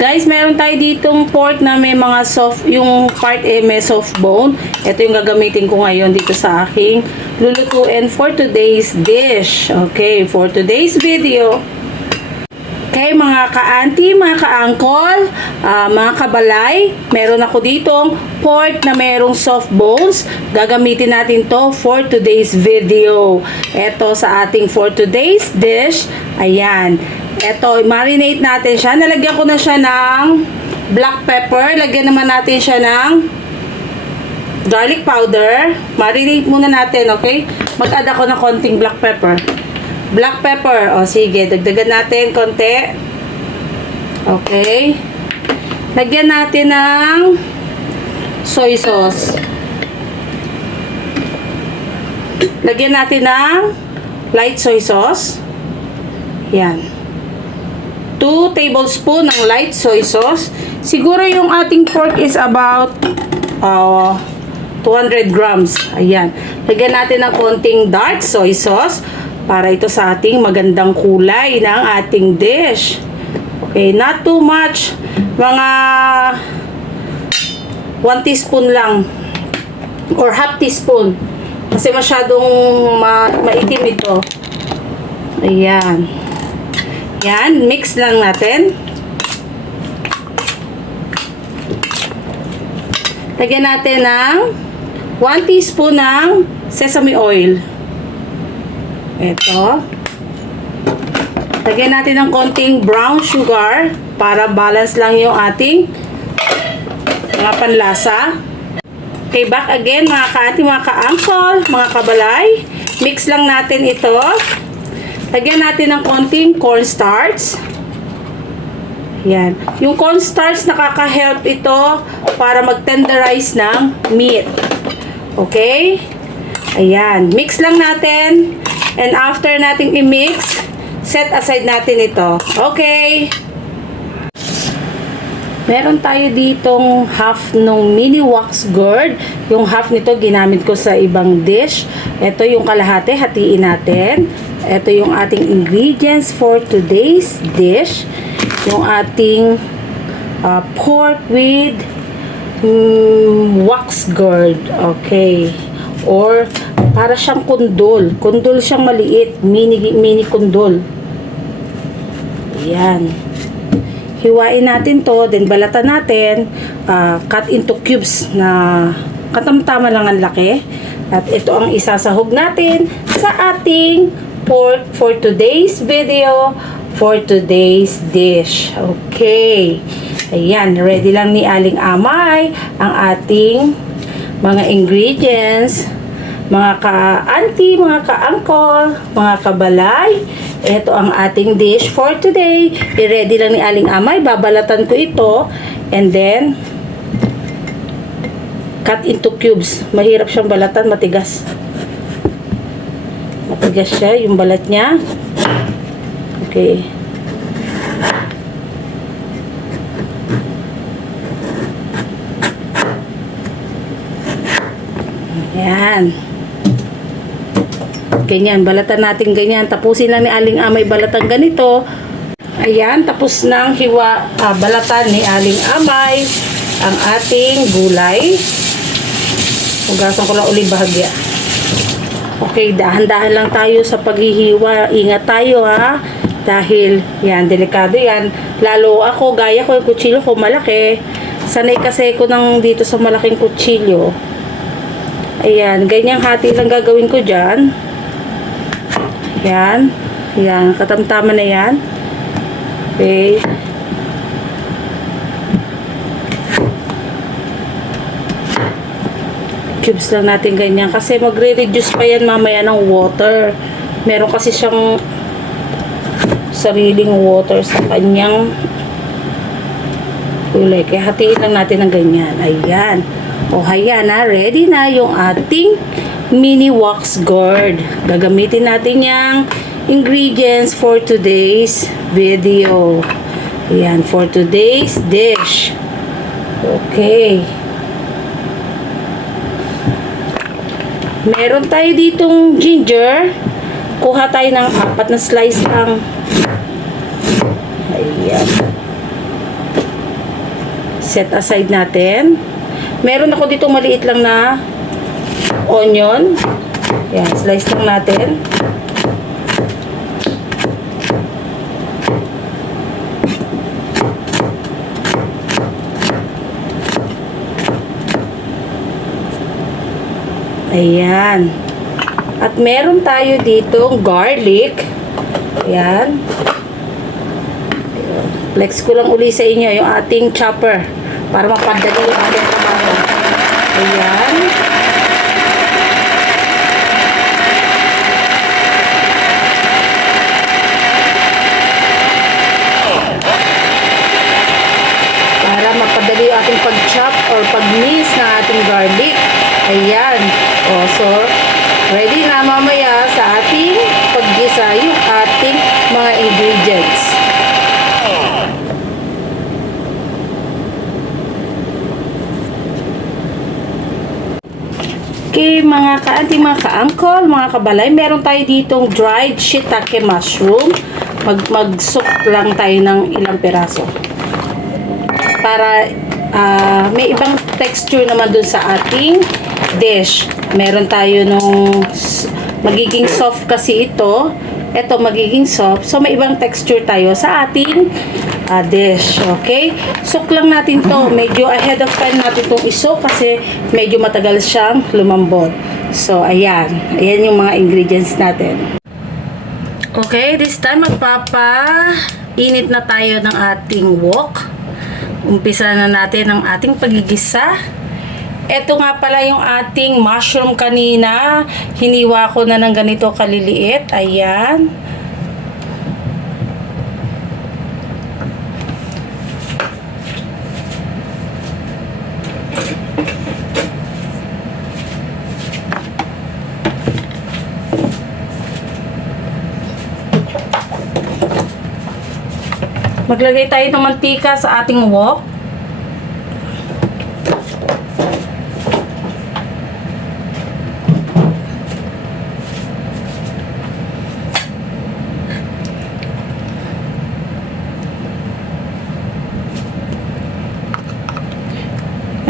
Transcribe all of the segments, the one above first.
Guys, meron tayo ditong pork na may mga soft, yung part may soft bone. Ito yung gagamitin ko ngayon dito sa aking lulutuin for today's dish. Okay, for today's video. Okay, mga ka-auntie, mga ka-uncle, mga kabalay, meron ako ditong pork na merong soft bones. Gagamitin natin to for today's video. Ito sa ating for today's dish. Ayan. Ito, marinate natin siya. Nalagyan ko na siya ng black pepper. Lagyan naman natin siya ng garlic powder. Marinate muna natin, okay? Mag-add ako ng konting black pepper. Black pepper. O, sige. Dagdagan natin konti. Okay. Lagyan natin ng soy sauce. Lagyan natin ng light soy sauce. Yan. 2 tablespoon ng light soy sauce. Siguro yung ating pork is about 200 grams. Ayan. Lagyan natin ng konting dark soy sauce para ito sa ating magandang kulay ng ating dish. Okay, not too much. Mga 1 teaspoon lang or half teaspoon kasi masyadong maitim ito. Ayan. Yan, mix lang natin. Lagyan natin ng 1 teaspoon ng sesame oil. Ito. Lagyan natin ng konting brown sugar para balance lang yung ating mga panlasa. Okay, back again mga ka-auntie, mga ka-uncle, mga kabalay. Mix lang natin ito. Lagyan natin ng konting cornstarch. Yan. Yung cornstarch nakaka-help ito para mag-tenderize ng meat. Okay? Ayan. Mix lang natin. And after nating i-mix, set aside natin ito. Okay? Meron tayo ditong half nung mini wax gourd. Yung half nito ginamit ko sa ibang dish. Ito yung kalahati, hatiin natin. Ito yung ating ingredients for today's dish. Yung ating pork with wax gourd. Okay. Or para siyang kundol. Kundol siyang maliit. Mini kundol. Ayan. Hiwain natin to, then balatan natin, cut into cubes na katamtama lang ang laki. At ito ang isasahog natin sa ating pork for today's video, for today's dish. Okay. Ayan, ready lang ni Aling Amay ang ating mga ingredients. Mga ka-auntie, mga ka-uncle, mga kabalay, ito ang ating dish for today. I-ready lang ni Aling Amay. Babalatan ko ito. And then, cut into cubes. Mahirap siyang balatan. Matigas. Matigas siya. Yung balat niya. Okay. Ayan. Ganyan, balatan natin ganyan. Tapusin lang ni Aling Amay balatan ganito. Ayan, tapos nang balatan ni Aling Amay ang ating gulay. Hugasan ko lang ulit bahagya. Okay, dahan-dahan lang tayo sa paghihiwa. Ingat tayo ha. Dahil, yan, delikado yan. Lalo ako, gaya ko, yung kutsilyo ko malaki. Sanay kasi ko nang dito sa malaking kutsilyo. Ayan, ganyang hati lang gagawin ko dyan. Yan. Yan. Katamtama na yan. Okay. Cubes lang natin ganyan. Kasi magre-reduce pa yan mamaya ng water. Meron kasi siyang sariling water sa kanyang gulay. Kaya hatiin lang natin ng ganyan. Ayan. O, ayan na. Ready na yung ating mini wax gourd. Gagamitin natin yung ingredients for today's video. Ayan, for today's dish. Okay. Meron tayo ditong ginger. Kuha tayo ng 4 na slice lang. Ayan. Set aside natin. Meron ako dito maliit lang na onion. Yan, slice lang natin. Ayan. At meron tayo dito garlic. Ayan. Flex ko lang uli sa inyo yung ating chopper para mapadali yung ating trabaho. Ayan. Para mapadali yung ating pag-chop or pag-mince na ating garlic. Ayan. O, so, ready na mamaya sa ating paggisa yung ating mga ingredients. Okay, mga ka-auntie, mga ka-uncle, mga kabalay, meron tayo ditong dried shiitake mushroom. Mag-soak lang tayo ng ilang peraso. Para may ibang texture naman dun sa ating dish. Meron tayo nung magiging soft kasi ito. Ito magiging soft. So, may ibang texture tayo sa ating dish. Okay? Soak lang natin to. Medyo ahead of time natin itong isok kasi medyo matagal siyang lumambot. So, ayan. Ayan yung mga ingredients natin. Okay, this time magpapa-init na tayo ng ating wok. Umpisa na natin ang ating pagigisa. Ito nga pala yung ating mushroom kanina. Hiniwa ko na ng ganito kaliliit. Ayan. Maglagay tayo ng mantika sa ating wok.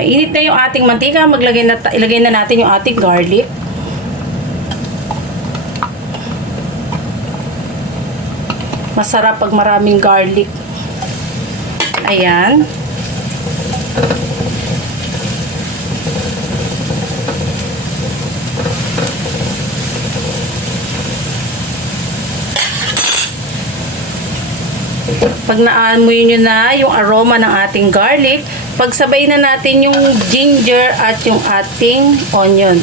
Mainit na yung ating mantika, ilagay na natin yung ating garlic. Masarap pag maraming garlic. Ayan. Pag naamoy nyo na yung aroma ng ating garlic, pagsabay na natin yung ginger at yung ating onion.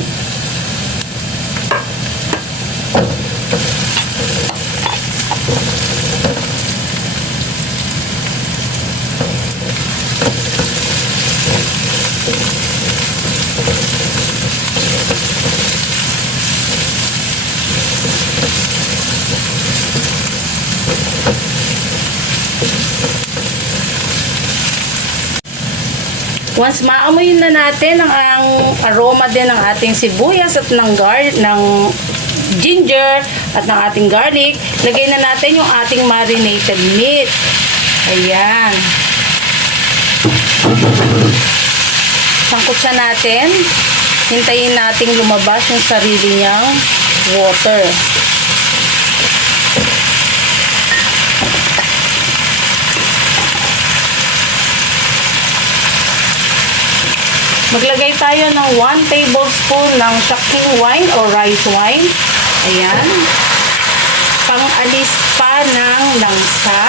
Once maamoy na natin ang aroma din ng ating sibuyas at ng ginger at ng ating garlic, lagay na natin yung ating marinated meat. Ayan. Sangkot siya natin. Hintayin nating lumabas yung sarili niyang water. Maglagay tayo ng 1 tablespoon ng Shaking wine o rice wine. Ayan. Pang-alis pa ng langsa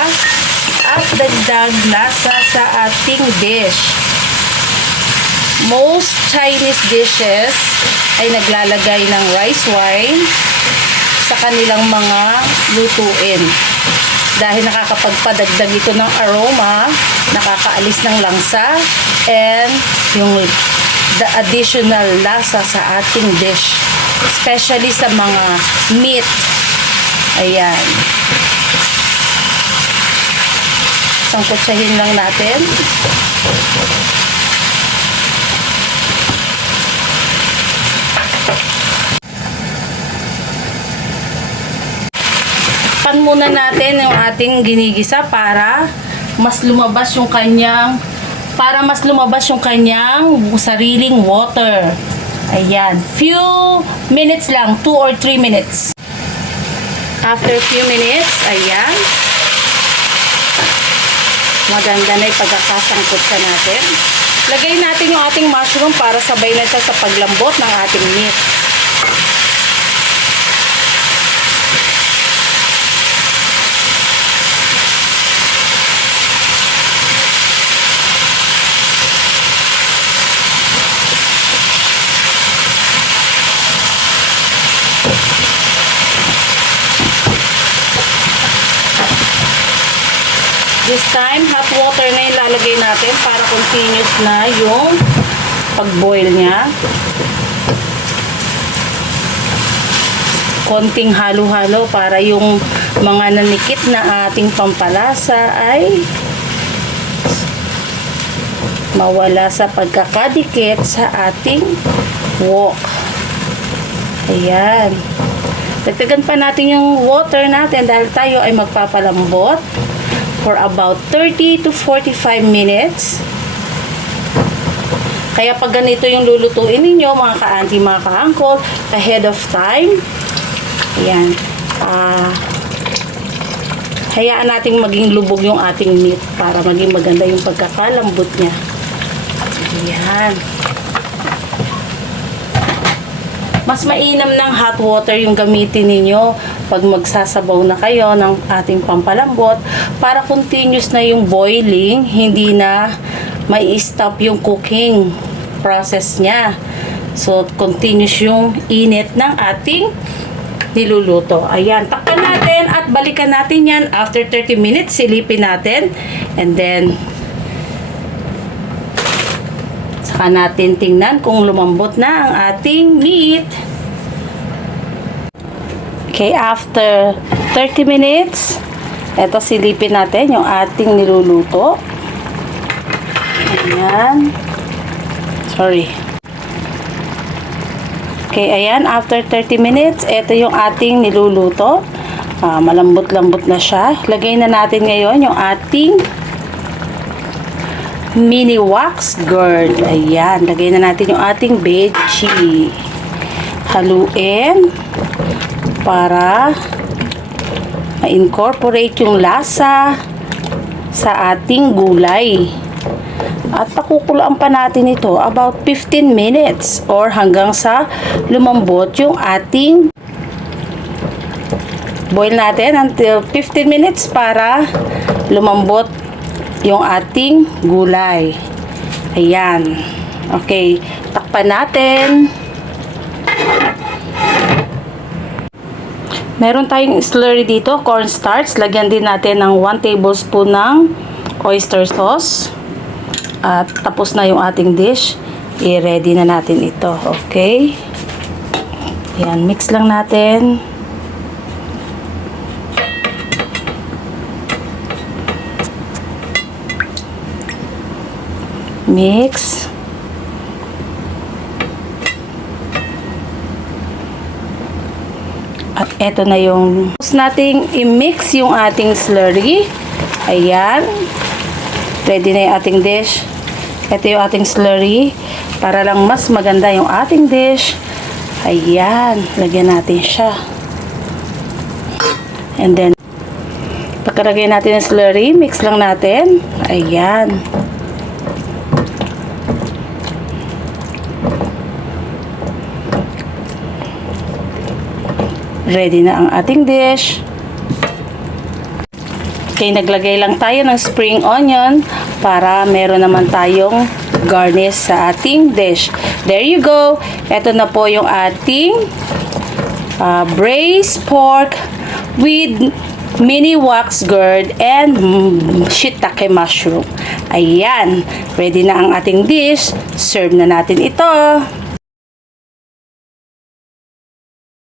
at dagdag lasa sa ating dish. Most Chinese dishes ay naglalagay ng rice wine sa kanilang mga lutuin. Dahil nakakapagpadagdag ito ng aroma, nakakaalis ng langsa, and the additional lasa sa ating dish. Especially sa mga meat. Ayan. Sangkutsahin lang natin. Pan muna natin yung ating ginigisa para mas lumabas yung kanyang para mas lumabas yung kanyang sariling water. Ayan. Few minutes lang. 2 or 3 minutes. After few minutes, ayan. Maganda na yung pagkakasangkot sa natin. Lagay natin yung ating mushroom para sabay na siya sa paglambot ng ating meat. This time, hot water na yung lalagay natin para continuous na yung pag-boil niya. Konting halo-halo para yung mga nanikit na ating pampalasa ay mawala sa pagkakadikit sa ating wok. Ayan. Dagdagan pa natin yung water natin dahil tayo ay magpapalambot for about 30 to 45 minutes. Kaya pag ganito yung lulutuin ninyo, mga ka-auntie, mga ka-uncle, ahead of time, ayan, hayaan nating maging lubog yung ating meat para maging maganda yung pagkakalambot niya. Ayan. Mas mainam ng hot water yung gamitin ninyo pag magsasabaw na kayo ng ating pampalambot para continuous na yung boiling, hindi na may stop yung cooking process niya. So, continuous yung init ng ating niluluto. Ayan, takpan natin at balikan natin yan after 30 minutes. Silipin natin and then saka natin tingnan kung lumambot na ang ating meat. Okay, after 30 minutes, eto silipin natin yung ating niluluto. Ayan. Sorry. Okay, ayan, after 30 minutes, eto yung ating niluluto. Malambot-lambot na siya. Lagay na natin ngayon yung ating mini wax gourd. Ayan, lagay na natin yung ating veggie. Haluin para ma-incorporate yung lasa sa ating gulay. At pakukulaan pa natin ito about 15 minutes or hanggang sa lumambot yung ating boil natin until 15 minutes para lumambot yung ating gulay. Ayan. Okay. Takpan natin. Meron tayong slurry dito, cornstarch. Lagyan din natin ng 1 tablespoon ng oyster sauce. At tapos na yung ating dish. I-ready na natin ito. Okay. Ayan. Mix lang natin. Mix. At eto na yung tapos nating i-mix yung ating slurry. Ayan. Ready na yung ating dish. Ito yung ating slurry. Para lang mas maganda yung ating dish. Ayan. Lagyan natin siya. And then, pagkalagay natin yung slurry, mix lang natin. Ayan. Ready na ang ating dish. Okay, naglagay lang tayo ng spring onion para meron naman tayong garnish sa ating dish. There you go. Ito na po yung ating braised pork with mini wax gourd and shiitake mushroom. Ayan. Ready na ang ating dish. Serve na natin ito.